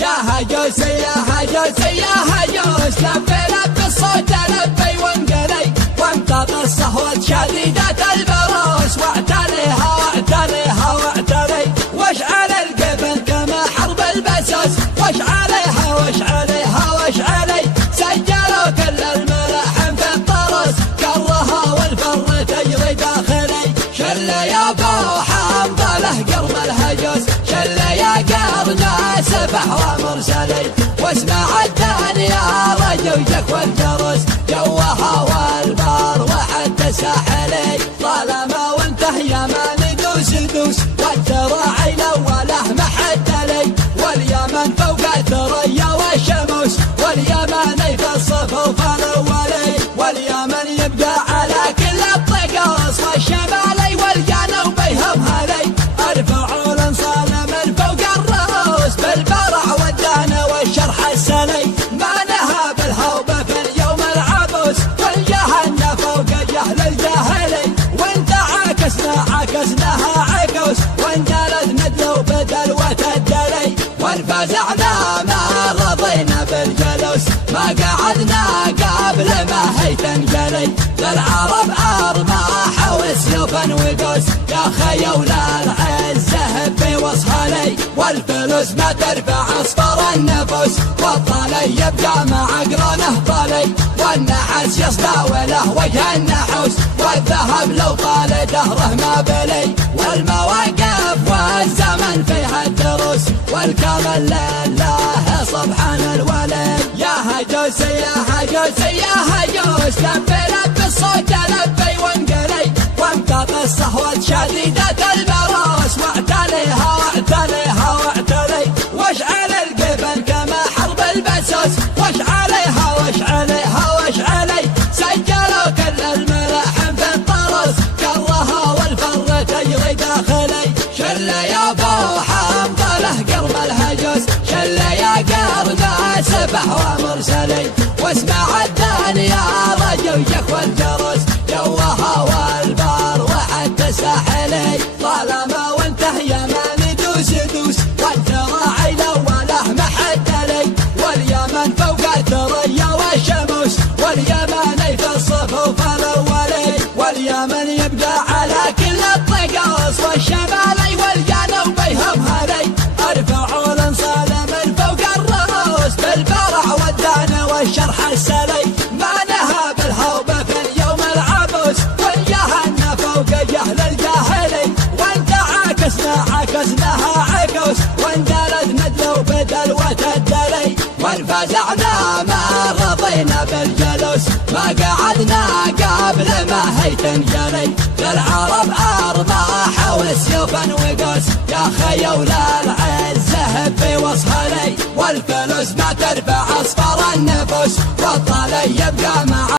يا هجوس يا هجوس يا هجوس لبينا بالصوت لبي وانقلي وانطق الصهوة شديدة البروس واعتليها واعتليها واعتلي وش على القبل كما حرب البسوس وش عليها وش عليها وش علي سجلوا كل الملاحم في الطرس كرها والفر تجري داخلي شل يا ابو حنظله قرب الهجوس شل يا قرنا سبح ومرسلي واسمع الدنيا رجوجك والجرس جوها والبار وحتى ساحلي طالما وانته يمن دوس دوس والتراعي الاوله محد لي واليمن فوق الثريا والشموس واليمن في الصفوف الاولي واليمن يبقى على كل الطقوس والشمالي والجنوب بهم هلي ارفعوا الانصال من فوق الرؤوس بالبرع والدهن والشرح السلي ما نهى بالهوبه في اليوم العبوس والجهل فوق جهل الجاهلي وانت عكسناها عكوس وانجلت ندلو بدل وتدلي وانفزعنا ما رضينا بالجلوس ما قعدنا قبل ما هي تنجلي للعرب ارماح وسيوفا وقوس يا خيول العزه بوصهلي والفلوس ما ترفع اصفر النفوس والطلي يبقى مع قرنه طلي والنحس يصداوي له وجه النحوس والذهب لو طال دهره ما بلي والمواقف والزمن فيها الدروس والكمال لله سبحان الولي يا هجوس يا هجوس يا هجوس لبينا بالصوت لبي وانقلي وانطق الصهوة شديدة البروس واعتليها واعتليها واعتلي وش على القبل كما حرب البسوس وش عليها وش عليها وش علي سجلوا كل الملاحم في الطرس كرها والفر تجري داخلي شل يا ابو حنظله قرب الهجوس شل يا قرنا سبح ومرسلي واسمع الدنيا رجوجك والجرس جوها والبار وحتى ساحلي طالما وانته يمن دوس دوس والتراعي الاوله محد لي واليمن فوق الثريا والشموس واليمن في الصفوف الاولي واليمن يبقى على كل الطقوس والشمالي والجنوب بهم هلي ارفعوا الانصال من فوق الرؤوس بالبرع والدهن والشرح السلي ما نهى بالهوبه في اليوم العبوس والجهل فوق جهل الجاهلي وانت عكسناها عكوس وانجلت ندلو بدل وتدلي وانفزعنا ما رضينا بالجلوس ما قعدنا قبل ما هي تنجلي للعرب ارماح وسيوفا وقوس يا خيول العزه بوصهلي والفلوس ما ترفع اصفر النفوس والطلي يبقى مع